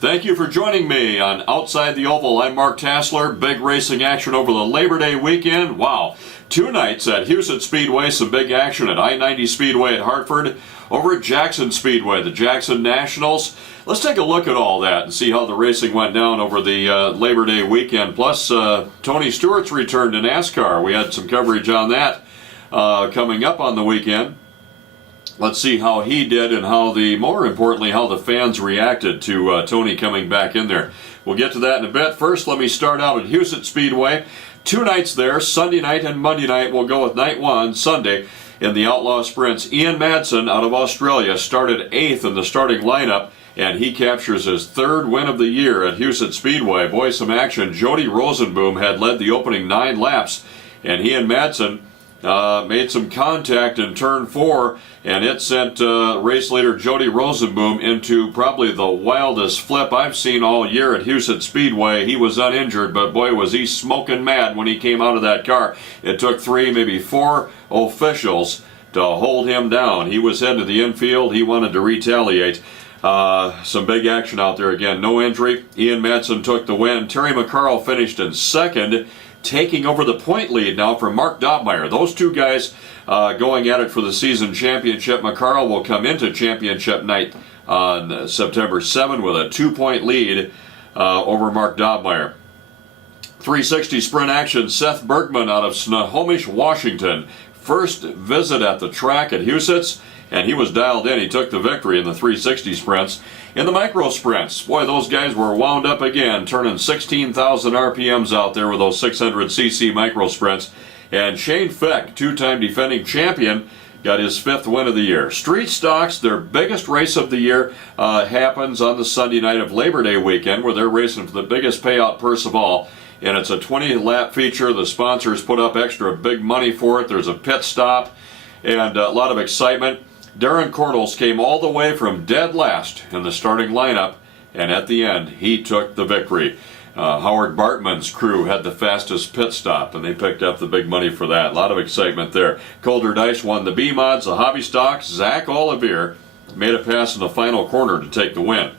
Thank you for joining me on Outside the Oval. I'm Mark Tassler. Big racing action over the Labor Day weekend. Wow. 2 nights at Huset Speedway. Some big action at I-90 Speedway at Hartford. Over at Jackson Speedway, the Jackson Nationals. Let's take a look at all that and see how the racing went down over the Labor Day weekend. Plus, Tony Stewart's return to NASCAR. We had some coverage on that coming up on the weekend. Let's see how he did and how more importantly, how the fans reacted to Tony coming back in there. We'll get to that in a bit. First, let me start out at Huset Speedway. 2 nights there, Sunday night and Monday night. We'll go with night 1, Sunday, in the Outlaw Sprints. Ian Madsen out of Australia started 8th in the starting lineup, and he captures his 3rd win of the year at Huset Speedway. Boy, some action. Jody Rosenboom had led the opening 9 laps, and he and Madsen made some contact in turn 4, and it sent race leader Jody Rosenboom into probably the wildest flip I've seen all year at Huset Speedway. He was uninjured, but boy, was he smoking mad when he came out of that car. It took 3, maybe 4 officials to hold him down. He was headed to the infield. He wanted to retaliate. Some big action out there again. No injury. Ian Madsen took the win. Terry McCarl finished in 2nd, taking over the point lead now from Mark Dobmeyer. Those 2 guys going at it for the season championship. McCarl will come into championship night on September 7 with a 2-point lead over Mark Dobmeyer. 360 sprint action. Seth Bergman out of Snohomish, Washington. First visit at the track at Huset's, and he was dialed in. He took the victory in the 360 sprints. In the micro sprints, boy, those guys were wound up again, turning 16,000 RPMs out there with those 600cc micro sprints. And Shane Fick, 2-time defending champion, got his 5th win of the year. Street stocks, their biggest race of the year, happens on the Sunday night of Labor Day weekend, where they're racing for the biggest payout purse of all. And it's a 20-lap feature. The sponsors put up extra big money for it. There's a pit stop and a lot of excitement. Darren Cordles came all the way from dead last in the starting lineup, and at the end, he took the victory. Howard Bartman's crew had the fastest pit stop, and they picked up the big money for that. A lot of excitement there. Colder Dice won the B mods, the hobby stocks. Zach Olivier made a pass in the final corner to take the win.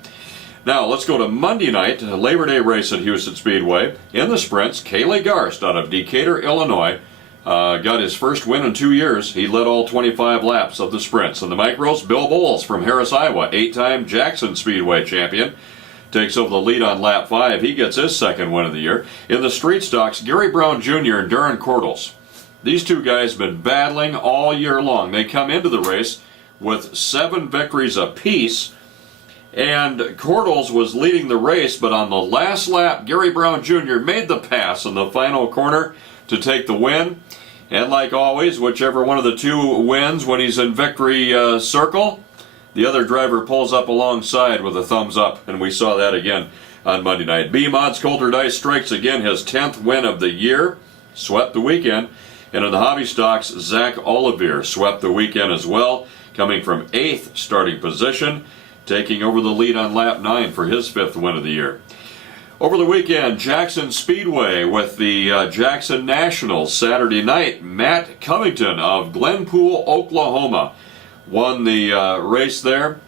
Now, let's go to Monday night, a Labor Day race at Huset Speedway. In the sprints, Kaylee Garst out of Decatur, Illinois, got his first win in 2 years. He led all 25 laps of the sprints. In the micros, Bill Bowles from Harris, Iowa, 8-time Jackson Speedway champion, takes over the lead on lap 5. He gets his 2nd win of the year. In the street stocks, Gary Brown Jr. and Darren Cordles. These 2 guys have been battling all year long. They come into the race with 7 victories apiece, and Cordles was leading the race, but on the last lap, Gary Brown Jr. made the pass in the final corner to take the win. And like always, whichever one of the 2 wins when he's in victory circle, the other driver pulls up alongside with a thumbs up, and we saw that again on Monday night. B-Mods Colder Dice strikes again his 10th win of the year, swept the weekend. And in the hobby stocks, Zach Olivier swept the weekend as well, coming from 8th starting position, taking over the lead on lap 9 for his 5th win of the year. Over the weekend, Jackson Speedway with the Jackson Nationals Saturday night. Matt Covington of Glenpool, Oklahoma, won the race there,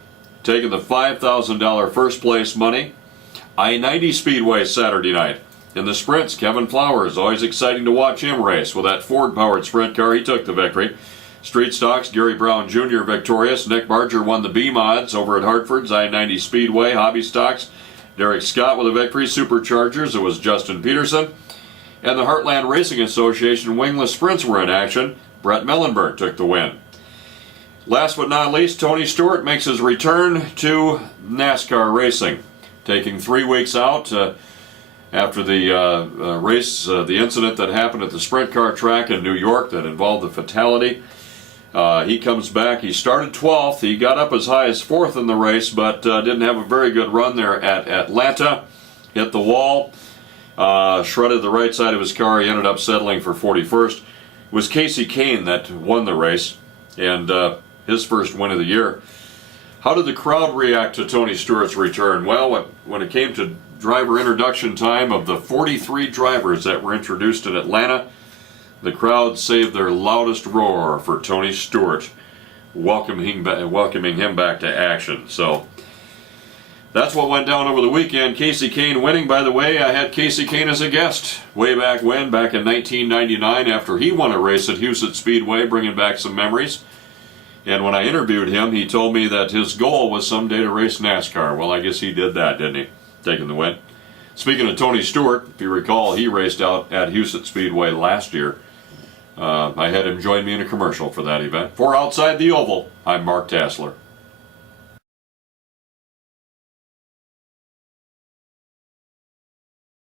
taking the $5,000 first place money. I-90 Speedway Saturday night. In the sprints, Kevin Flowers, always exciting to watch him race. With that Ford-powered sprint car, he took the victory. Street stocks, Gary Brown Jr. victorious. Nick Barger won the B-Mods over at Hartford's I-90 Speedway. Hobby stocks, Derek Scott with a victory. Superchargers, it was Justin Peterson. And the Heartland Racing Association wingless sprints were in action. Brett Millenberg took the win. Last but not least, Tony Stewart makes his return to NASCAR racing, taking 3 weeks out after the race, the incident that happened at the sprint car track in New York that involved the fatality. He comes back. He started 12th. He got up as high as 4th in the race, but didn't have a very good run there at Atlanta. Hit the wall, shredded the right side of his car. He ended up settling for 41st. It was Casey Kane that won the race, and his first win of the year. How did the crowd react to Tony Stewart's return? Well, when it came to driver introduction time, of the 43 drivers that were introduced in Atlanta, the crowd saved their loudest roar for Tony Stewart, welcoming him back to action. So That's what went down over the weekend. Casey Kane winning. By the way, I had Casey Kane as a guest way back when, back in 1999, after he won a race at Huset Speedway, bringing back some memories. And when I interviewed him, he told me that his goal was someday to race NASCAR. Well, I guess he did that, didn't he? Taking the win. Speaking of Tony Stewart, if you recall, he raced out at Huset Speedway last year. I had him join me in a commercial for that event. For Outside the Oval, I'm Mark Tassler.